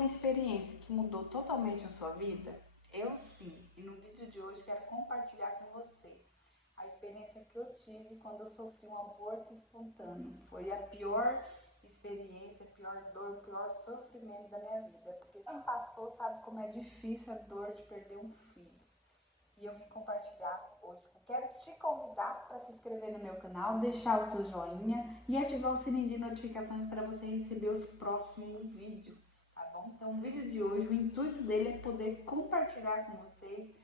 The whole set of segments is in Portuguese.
alguma experiência que mudou totalmente a sua vida? Eu sim, e no vídeo de hoje quero compartilhar com você a experiência que eu tive quando eu sofri um aborto espontâneo. Foi a pior experiência, a pior dor, o pior sofrimento da minha vida, porque quem passou sabe como é difícil a dor de perder um filho. E eu vim compartilhar hoje. Quero te convidar para se inscrever no meu canal, deixar o seu joinha e ativar o sininho de notificações para você receber os próximos vídeos, tá bom? Então o vídeo de hoje, o intuito dele é poder compartilhar com vocês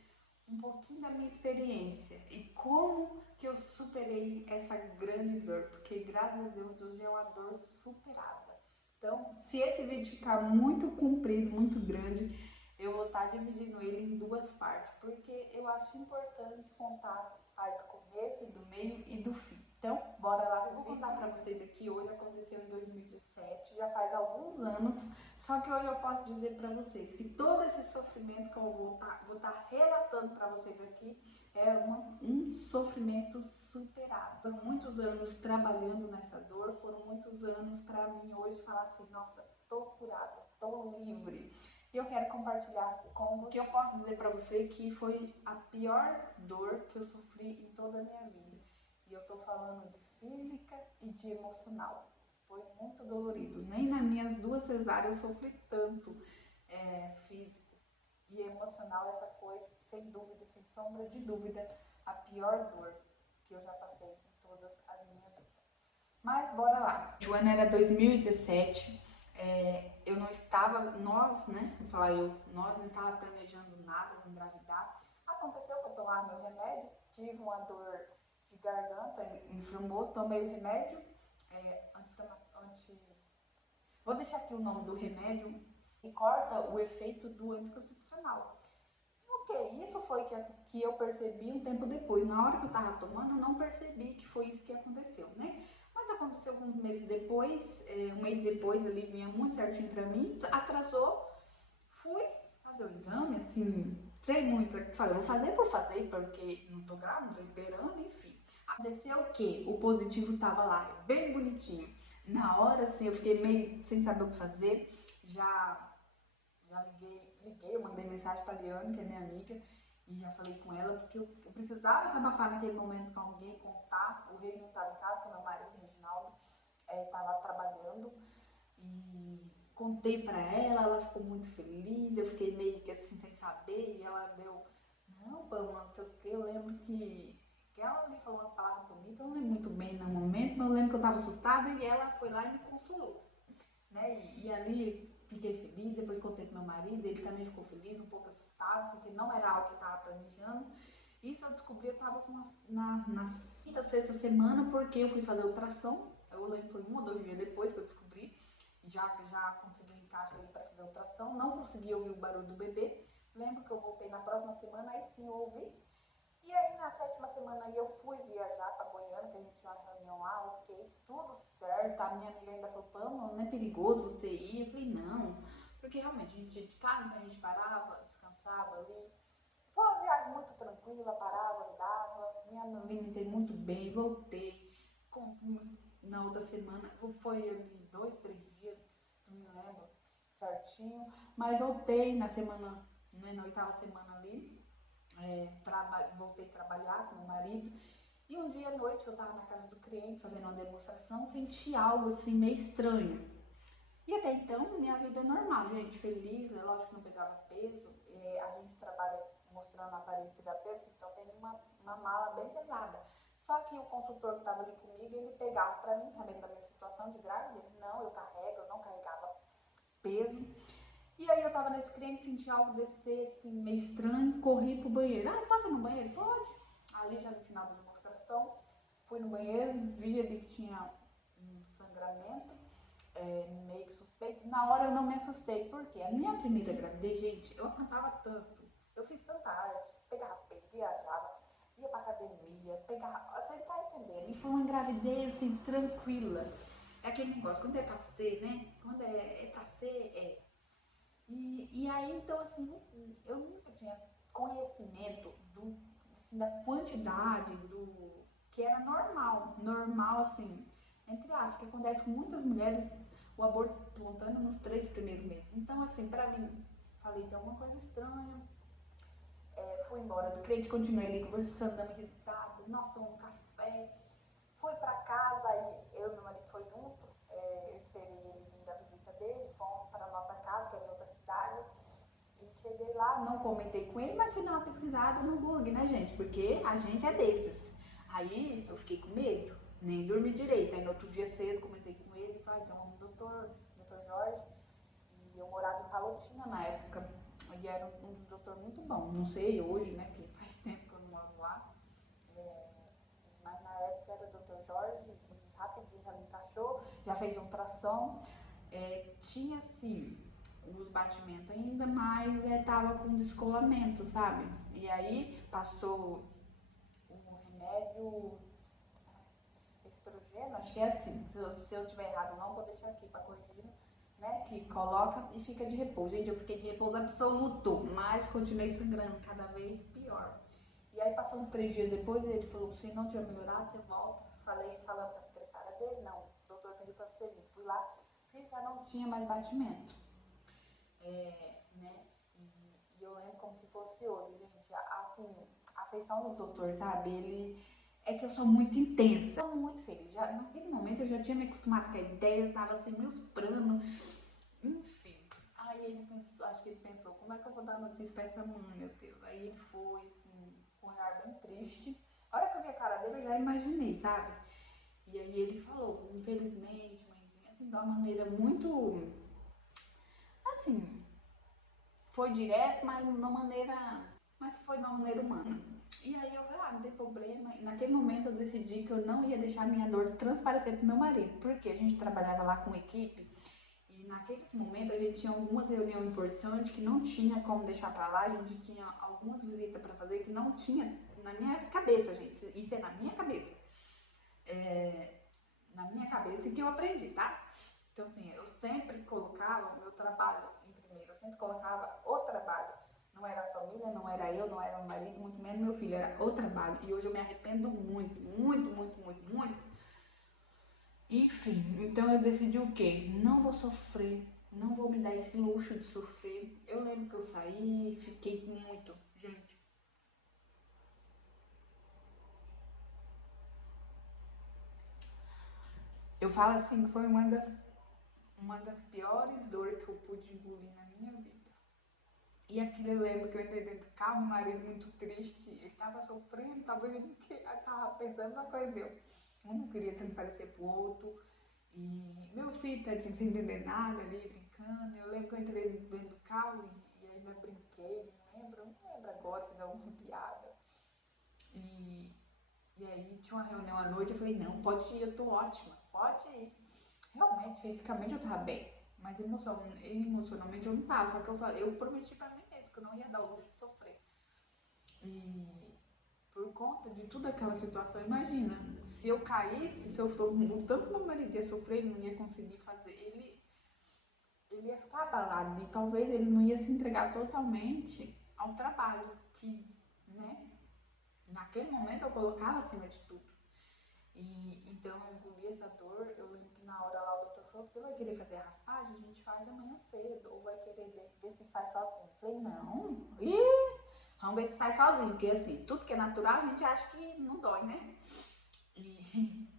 um pouquinho da minha experiência e como que eu superei essa grande dor, porque graças a Deus hoje é uma dor superada. Então, se esse vídeo ficar muito comprido, muito grande, eu vou estar dividindo ele em duas partes, porque eu acho importante contar aí do começo, do meio e do fim. Então, bora lá, eu vou contar pra vocês aqui. Hoje aconteceu em 2017, já faz alguns anos, só que hoje eu posso dizer pra vocês que todo esse sofrimento que eu vou estar relatando pra vocês aqui é um sofrimento superado. Foram muitos anos trabalhando nessa dor, foram muitos anos pra mim hoje falar assim, nossa, tô curada, tô livre. E eu quero compartilhar com você, que eu posso dizer pra você que foi a pior dor que eu sofri em toda a minha vida. E eu tô falando de física e de emocional. Foi muito dolorido. Nem nas minhas duas cesáreas eu sofri tanto físico e emocional. Essa foi, sem dúvida, sem sombra de dúvida, a pior dor que eu já passei em todas as minhas vidas. Mas bora lá. O ano era 2017. Eu não estava, nós não estava planejando nada de engravidar. Aconteceu que eu tomava meu remédio, tive uma dor de garganta, inflamou, tomei o remédio, vou deixar aqui o nome do remédio, e corta o efeito do anticoncepcional. Ok, isso foi que eu percebi um tempo depois. Na hora que eu estava tomando, eu não percebi que foi isso que aconteceu, né? Mas aconteceu alguns meses depois, um mês depois ali, vinha muito certinho pra mim, atrasou, fui fazer o exame, assim, sem muito, falei, vou fazer por fazer, porque não tô grávida, tô esperando, enfim. Aconteceu o quê? O positivo tava lá, bem bonitinho. Na hora, assim, eu fiquei meio sem saber o que fazer, já liguei, eu mandei mensagem pra Liane, que é minha amiga, e já falei com ela, porque eu precisava desabafar naquele momento com alguém, contar. O Rei não estava em casa, que é meu marido, o Reginaldo, estava trabalhando, e contei pra ela ficou muito feliz, eu fiquei meio que assim, sem saber, e ela deu, não, Pamela, não sei o que, eu lembro que ela ali falou umas palavras bonitas, eu não lembro muito bem no momento, mas eu lembro que eu estava assustada, e ela foi lá e me consolou, né, e ali fiquei feliz, depois contei pro meu marido, ele também ficou feliz, um pouco assustado, porque não era algo que eu estava planejando. Isso eu descobri, eu estava na quinta, sexta semana, porque eu fui fazer ultrassom, eu lembro que foi 1 ou 2 dias depois que eu descobri, já consegui um encaixe ali para fazer ultrassom, não consegui ouvir o barulho do bebê. Lembro que eu voltei na próxima semana, aí sim eu ouvi. E aí na 7ª semana aí eu fui viajar para Goiânia, que a gente tinha uma reunião lá, ok, tudo certo. A minha amiga ainda falou, Pamela, não é perigoso você ir? Eu falei, não, porque realmente a gente ia de carro, então a gente parava, descansava ali. Foi uma viagem muito tranquila, parava, andava, me alimentei muito bem, voltei. Na outra semana, foi ali 2, 3 dias, não me lembro certinho, mas voltei na semana, né, na 8ª semana ali, voltei a trabalhar com meu marido. E um dia à noite eu estava na casa do cliente fazendo uma demonstração, senti algo assim meio estranho. E até então minha vida é normal, gente, feliz, é lógico que não pegava peso. A gente trabalha mostrando aparelhos terapêuticos, então tem uma mala bem pesada. Só que o consultor que estava ali comigo, ele pegava para mim, sabendo da minha situação de grávida, ele, não, eu carrego, eu não carregava peso. E aí eu tava nesse cliente, senti algo descer assim, meio estranho, corri pro banheiro. Ah, passa no banheiro? Pode. Ali já no final da demonstração, fui no banheiro, vi ali que tinha um sangramento, meio que suspeito. Na hora eu não me assustei, porque a minha primeira gravidez, gente, eu aprontava tanto. Eu fiz tanta arte, pegava peso, viajava, ia pra academia, pegava. Você tá entendendo? E foi uma gravidez assim, tranquila. É aquele negócio, quando é pra ser, né? Quando é pra ser, é. E aí, então, assim, eu nunca tinha conhecimento assim, da quantidade que era normal, assim, entre aspas, que acontece com muitas mulheres, o aborto espontâneo nos 3 primeiros meses. Então, assim, pra mim, falei, tem alguma coisa estranha. Fui embora do crente, continuei ali conversando, dando risada, nós tomamos café. Fui pra casa, aí eu e meu marido foi junto, eu esperei ele vir da visita dele, fomos pra nossa casa, que era em outra cidade. E cheguei lá, não comentei com ele, mas fui dar uma pesquisada no Google, né, gente? Porque a gente é desses. Aí eu fiquei com medo, nem dormi direito. Aí no outro dia cedo comentei com ele, falei, tem um doutor Jorge, e eu morava em Palotina na época. E era um doutor muito bom. Não sei hoje, né? Porque faz tempo que eu não moro lá. É, mas na época era o doutor Jorge, e rapidinho já me encaixou, já fez ultrassom. Tinha assim os batimentos ainda, mas tava com descolamento, sabe? E aí passou o remédio estrogênio, acho que é assim. Se eu tiver errado, não vou deixar aqui para corrigir, né? Que coloca e fica de repouso. Gente, eu fiquei de repouso absoluto, mas continuei sangrando cada vez pior. E aí passou uns 3 dias depois, ele falou, se não tiver melhorado, você volta. Falando com a secretária dele, não, o doutor pediu para você vir. Fui lá, fiz, já não tinha mais batimento. Né? E eu lembro como se fosse hoje, gente. Assim, a afeição do doutor, sabe? Ele é que eu sou muito intensa. Eu sou muito feliz. Já, naquele momento eu já tinha me acostumado com a ideia, eu tava assim, meus planos. Enfim. Aí ele pensou, acho que ele pensou, como é que eu vou dar notícia pra essa mãe, meu Deus? Aí ele foi, assim, com um olhar bem triste. A hora que eu vi a cara dele, eu já imaginei, sabe? E aí ele falou, infelizmente, mãezinha, assim, de uma maneira muito, assim, foi direto, mas foi de uma maneira humana. E aí eu falei, não tem problema. E naquele momento eu decidi que eu não ia deixar minha dor transparecer pro meu marido, porque a gente trabalhava lá com equipe e naqueles momentos a gente tinha algumas reuniões importantes que não tinha como deixar pra lá, a gente tinha algumas visitas pra fazer que não tinha na minha cabeça, gente. Isso é na minha cabeça. Na minha cabeça e que eu aprendi, tá? Então, assim, eu sempre colocava o meu trabalho em primeiro, eu sempre colocava o trabalho. Não era a família, não era eu, não era o marido, muito menos meu filho, era o trabalho. E hoje eu me arrependo muito, muito, muito, muito, muito. Enfim, então eu decidi o quê? Não vou sofrer, não vou me dar esse luxo de sofrer. Eu lembro que eu saí, fiquei muito, gente. Eu falo assim que foi uma das piores dores que eu pude engolir na minha vida. E aquilo eu lembro que eu entrei dentro do carro, meu marido muito triste, ele estava sofrendo, talvez ele estava pensando uma coisa eu. Um não queria transparecer pro outro. E meu filho tadinho sem entender nada ali, brincando. Eu lembro que eu entrei dentro do carro e ainda brinquei, não lembro agora, fiz alguma piada. E, e aí tinha uma reunião à noite, eu falei, não, pode ir, eu tô ótima, pode ir. Realmente, fisicamente eu tava bem, mas emocionalmente eu não tava. Só que eu prometi pra mim mesmo que eu não ia dar o luxo de sofrer. E por conta de toda aquela situação, imagina, se eu caísse, se eu o tanto que meu marido ia sofrer, ele não ia conseguir fazer, ele ia ficar abalado e talvez ele não ia se entregar totalmente ao trabalho, que, né, naquele momento eu colocava acima de tudo. E então eu engoli essa dor. Eu lembro que na hora lá o doutor falou: você vai querer fazer a raspagem? A gente faz amanhã cedo. Ou vai querer ver se sai sozinho? Eu falei: não, vamos ver se sai sozinho. Porque assim, tudo que é natural a gente acha que não dói, né? E,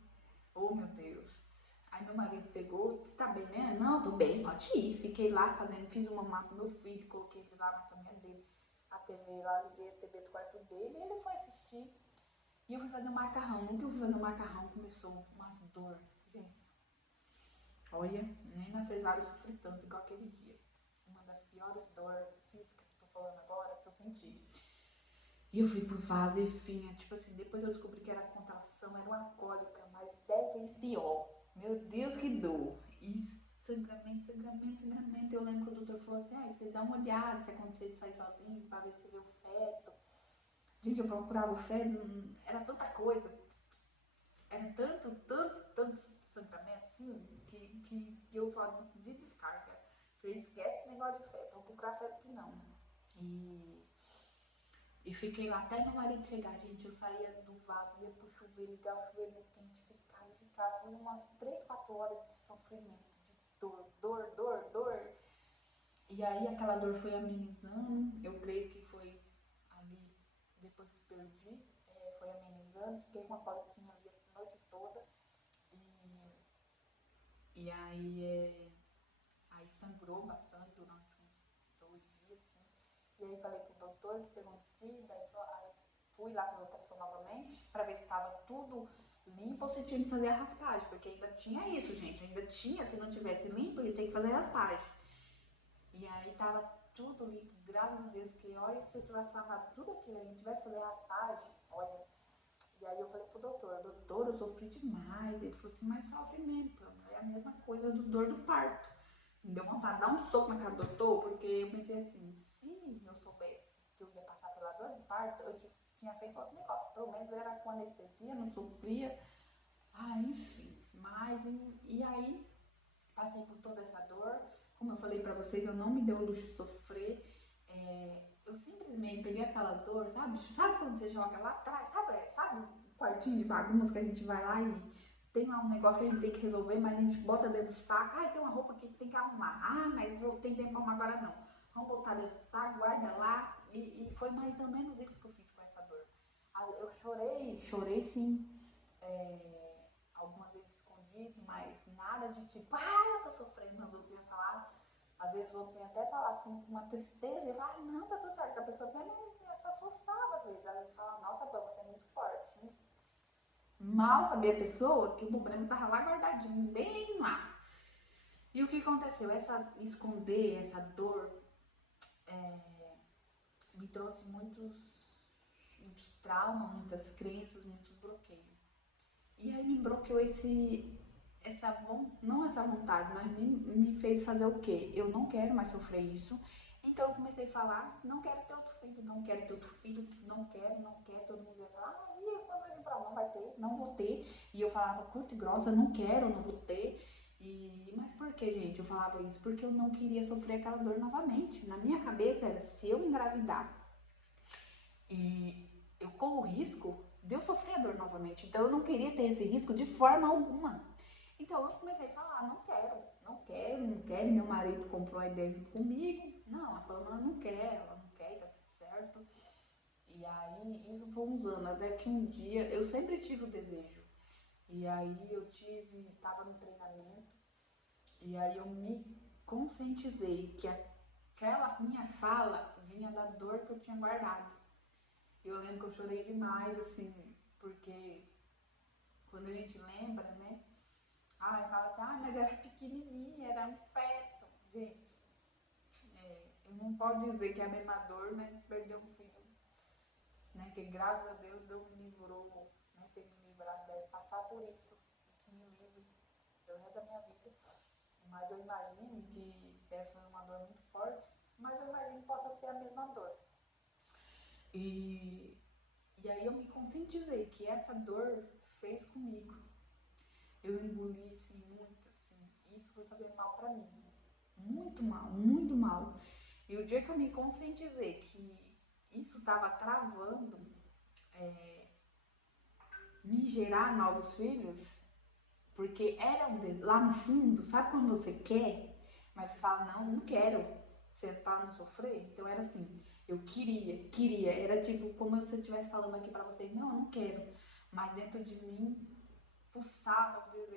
oh meu Deus. Aí meu marido pegou: tá bem, né? Não, tô bem, pode ir. Fiquei lá fazendo, fiz uma mapa pro meu filho, coloquei ele lá na caminha dele, a TV lá, liguei a TV do quarto dele e ele foi assistir. E eu fui fazer um macarrão. Nunca eu fui fazer um macarrão, começou umas dores. Gente, olha, nem na cesárea eu sofri tanto igual aquele dia. Uma das piores dores físicas que eu tô falando agora, que eu senti. E eu fui por vaso e finha, tipo assim, depois eu descobri que era contração, era uma cólica, mas 10 vezes pior. Meu Deus, que dor. E sangramento, sangramento, sangramento. Eu lembro que o doutor falou assim, você dá uma olhada se acontecer de sair sozinho, pra ver se vê o feto. Gente, eu procurava o feto, era tanta coisa. Era tanto, tanto, tanto sangramento, assim, que eu falo de descarga. Você esquece o negócio de feto, vou procurar feto que não. E, e fiquei lá até meu marido chegar, gente. Eu saía do vaso, ia pro chuveiro, ligava o chuveiro no quente, ficava umas 3, 4 horas de sofrimento. dor. E aí aquela dor foi amenizando, eu creio que foi ali, depois que perdi, foi amenizando, fiquei com a coliquinha ali a noite toda. E, e aí sangrou bastante durante uns 2 dias, assim. E aí falei pro doutor que pegou um CIDA, aí fui lá fazer ultrassom novamente, pra ver se estava tudo limpo ou se tinha que fazer a raspagem, porque ainda tinha isso, gente, ainda tinha, se não tivesse limpo, ia ter que fazer a raspagem. E aí tava tudo limpo, graças a Deus, que olha, se eu tivesse lavado tudo aquilo, a gente tivesse fazer raspagem, olha. E aí eu falei pro doutor, eu sofri demais. Ele falou assim, mas sofre mesmo, Pamela, é a mesma coisa do dor do parto. Me deu vontade de dar um soco na cara do doutor, porque eu pensei assim, se eu soubesse que eu ia passar pela dor do parto, eu tinha feito outro negócio, pelo menos era com anestesia, não sofria. Ah, enfim, mas e aí passei por toda essa dor. Como eu falei pra vocês, eu não me dei o luxo de sofrer. Eu simplesmente peguei aquela dor, sabe? Sabe quando você joga lá atrás? Sabe o quartinho de bagunça que a gente vai lá e tem lá um negócio que a gente tem que resolver, mas a gente bota dentro do saco. Ah, tem uma roupa aqui que tem que arrumar. Ah, mas não tem tempo pra arrumar agora não. Vamos botar dentro do saco, guarda lá. E foi mais ou menos isso que eu fiz com essa dor. Eu chorei sim. Algumas vezes escondido, mas nada de tipo, eu tô sofrendo, os outros iam falar. Às vezes os outros iam até falar assim, com uma tristeza, e falar, não, tá tudo certo. A pessoa até se assustava às vezes falava, nossa, pô, você é muito forte. Hein? Mal sabia a pessoa que o problema tava lá guardadinho, bem lá. E o que aconteceu? Essa dor, me trouxe muitos traumas, muitas crenças, muitos bloqueios. E aí me bloqueou não essa vontade, mas me fez fazer o quê? Eu não quero mais sofrer isso. Então eu comecei a falar, não quero ter outro filho, não quero ter outro filho, não quero, todo mundo ia falar, quando vai vir pra não vai ter, não vou ter. E eu falava curto e grossa, não quero, não vou ter. Mas por que, gente, eu falava isso? Porque eu não queria sofrer aquela dor novamente. Na minha cabeça era, se eu engravidar e eu corro o risco de eu sofrer a dor novamente. Então eu não queria ter esse risco de forma alguma. Então eu comecei a falar, não quero. Meu marido comprou a ideia comigo. Não, a Pamela não quer, ela não quer, tá tudo certo. E aí, isso foi uns anos, até que um dia, eu sempre tive o desejo. E aí tava no treinamento, e aí eu me conscientizei que aquela minha fala vinha da dor que eu tinha guardado. Eu lembro que eu chorei demais, assim, porque quando a gente lembra, né? Fala assim, mas era pequenininha, era um feto. Gente, eu não posso dizer que é a mesma dor, né? Perder um filho, né? Que graças a Deus me livrou, né? Ter me livrado de passar por isso, que me livre pelo resto da minha vida. Mas eu imagino que essa é uma dor muito forte, mas eu imagino que possa ser a mesma dor. E aí eu me conscientizei que essa dor fez comigo. Eu engoli assim, muito, assim. Isso foi fazer mal pra mim. Muito mal, muito mal. E o dia que eu me conscientizei que isso estava travando me gerar novos filhos, porque era lá no fundo, sabe quando você quer, mas você fala, não quero, você para não sofrer? Então era assim, eu queria, era tipo como se eu estivesse falando aqui pra vocês, não, eu não quero, mas dentro de mim pulsava o desejo